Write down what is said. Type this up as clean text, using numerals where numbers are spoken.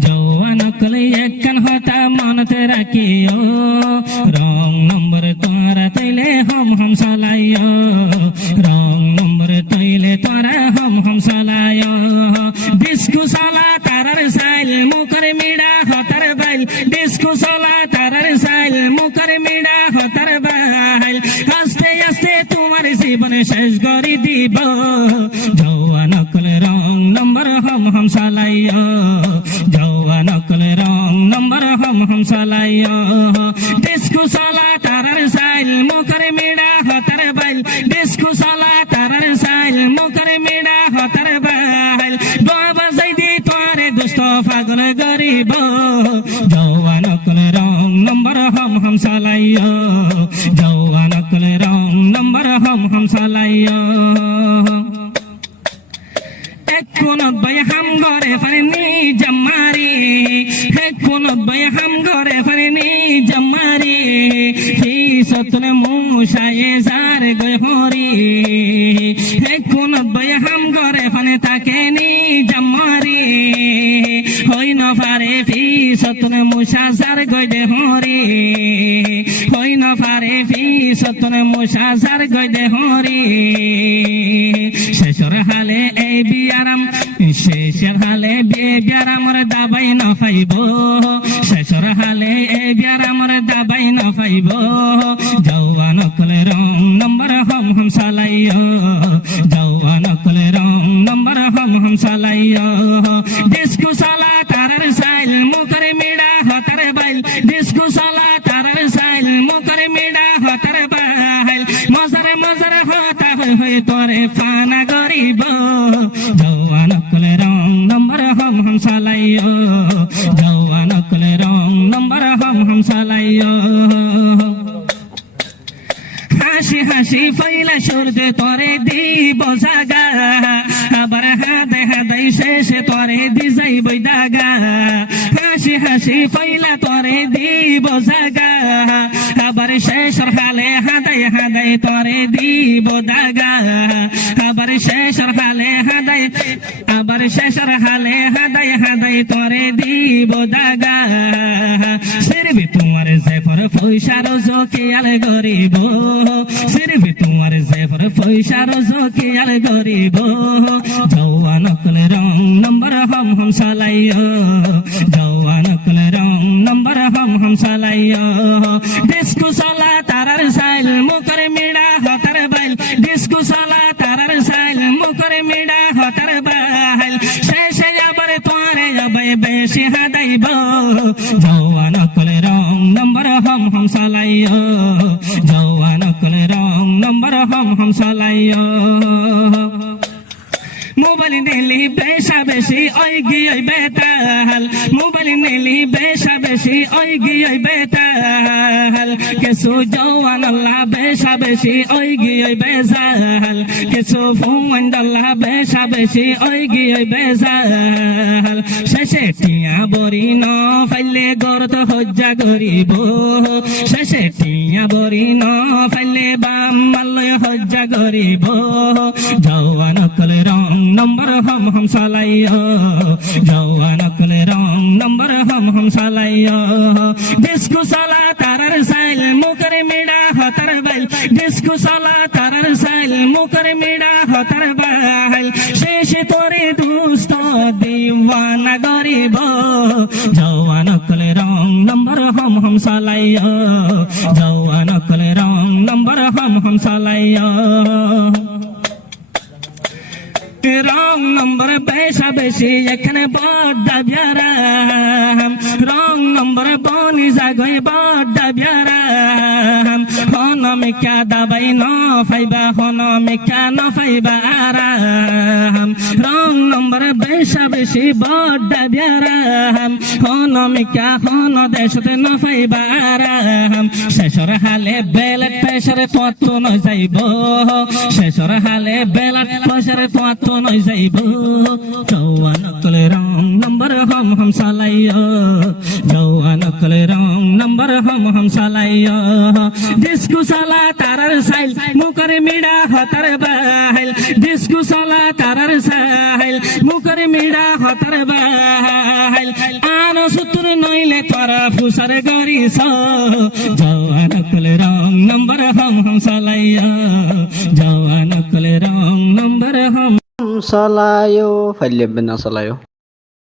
জওয়ান কলে একখান হতা মনতে রাখিও রং নম্বর তোরা তৈলে হম হম সালাইও রং নম্বর তৈলে তোরা হম হম সালাইও ডিস্কো সালা তারার সাইল মুখের মিড়া হতার বাইল ডিস্কো সালা তারার সাইল মুখের মিড়া হতার বাইল আস্তে আস্তে তোমার জীবন শেষ করে দিব জওয়ান কলে রং নম্বর হম হম সালাইও জওয়ান কলে রং নম্বর হম হম সালাইও ডিস্কো সালা তারার সাইল মুখের মিড়া হতার বাইল ডিস্কো সালা তারার সাইল মুখের মিড়া হতার বাইল দোয়া বাজাই দি তোরে দুষ্ট পাগল গরিব জওয়ান কলে রং নম্বর হম হম সালাইও জওয়ান কলে রং নম্বর হম হম সালাইও কোনত ভাই হাম ঘরে ফারিনি জামারি কোনত ভাই হাম ঘরে ফারিনি জামারি ফি সতনে মুশায়ে জার গয় হরি কোনত ভাই হাম ঘরে ফানে তাকে নি জামারি হই ন পারে ফি সতনে মুশা জার গয় দে হরি হই ন পারে ফি সতনে মুশা জার গয় দে হরি শেষর হালে এই বিয়ারাম শেষের হালে বিয়ারামর দাবাই ন পাইব শেষর হালে এই বিয়ারামর দাবাই ন পাইব জওয়ান কলে রং নম্বর হম হম সালাইও জওয়ান কলে রং নম্বর হম হম সালাইও ডিস্কো সালা তারার সাইল মুখের মিড়া হতার বাইল ডিস্কো সালা তারার সাইল মুখের মিড়া হতার বাইল মজারে মজারে হতা হয়ে তোরে ফানা গরিব জওয়ান কলে রং নম্বর হম হম সালাইও জওয়ান কলে রং নম্বর হম হম সালাইও হাসি হাসি ফইলা সুরতে তোরে দিব জাগা আবার হাতে হাতাই শেষে তোরে দি যাইব দাগা হাসি হাসি ফইলা তোরে দিব জাগা আবার শেষর হালে হাদাই হাদাই তোরে দিব দাগা আবার শেষর হালে হাদাই আবার শেষর হালে হাদাই হাদাই তোরে দিব দাগা সিরবি তোমার জেফর পয়সার জকিয়াল গরিব সিরবি তোমার জেফর পয়সার জকিয়াল গরিব জওয়ান কলে রং নম্বর হম হম সালাইও জওয়ান কলে রং নম্বর হম হম সালাইও ডিস্কো সালা তারার সাইল মুখের মিড়া হতার বাইল ডিস্কো সালা তারার সাইল মুখের মিড়া হতার বাইল শেষে আবার তোরে যাবে বেশি হাদাইব জওয়ান কলে রং নম্বর হম হম সালাইও জওয়ান কলে রং নম্বর হম হম সালাইও মোবাইল নিলি বেশা বেশি ওই গিয়ে বেতাল মোবাইল নিলি বেশা বেশি ওই গিয়ে বেতাল কিছু জওয়ান আল্লাহ বেশা বেশি ওই গিয়ে বেজাল কিছু ফুমান আল্লাহ বেশা বেশি ওই গিয়ে বেজাল শেষে টিয়া বরি ন ফাইলে গরত হজ্জা করিব শেষে টিয়া বরি ন ফাইলে বাম মাল্লয় হজ্জা করিব জওয়ান কলে রং নম্বর হম হম সালাইও জওয়ান কলে রং নম্বর হম হম সালাইও ডিস্কো সালা তারার সাইল মুখের মিড়া হতার বাইল ডিস্কো সালা তারার সাইল মুখের মিড়া হতার বাইল শেষে তোরে দুষ্ট দিওয়ানা গরিব জওয়ান কলে রং নম্বর হম হম সালাইও জওয়ান কলে রং নম্বর হম হম সালাইও রং নম্বর বেশা বেশি এখানে বড্ডা বিয়ারাম রং নম্বর বনি জাগই বড্ডা বিয়ারাম হনমিকা দাবাই ন ফাইবা হনমিকা ন ফাইবা আরাম রং নম্বর বেশা বেশি বড্ডা বিয়ারাম হনমিকা হন দেশতে ন ফাইবা আরাম শেষর হালে বেলেট পেশারে তত্ত্ব ন যাইব শেষর হালে বেলেট পেশারে তত্ত্ব নই যাইব জওয়ান কলে রং নম্বর হম হম সালাইও জওয়ান নকল রং নম্বর हम সালাইয়া ডিসকো সালা তারার সাইল মুকর মিডা হতার বাহাইল ডিসকো সালা তারার সাইল মুকর মিডা হতার বাহাইল আনো সুতুর নইলে তোরা ফুসার গরিস যাওয়া নকল রং নম্বর हम সালাইয়া যাওয়া নকল রং নম্বর हम Salayo, Falibna Salayo.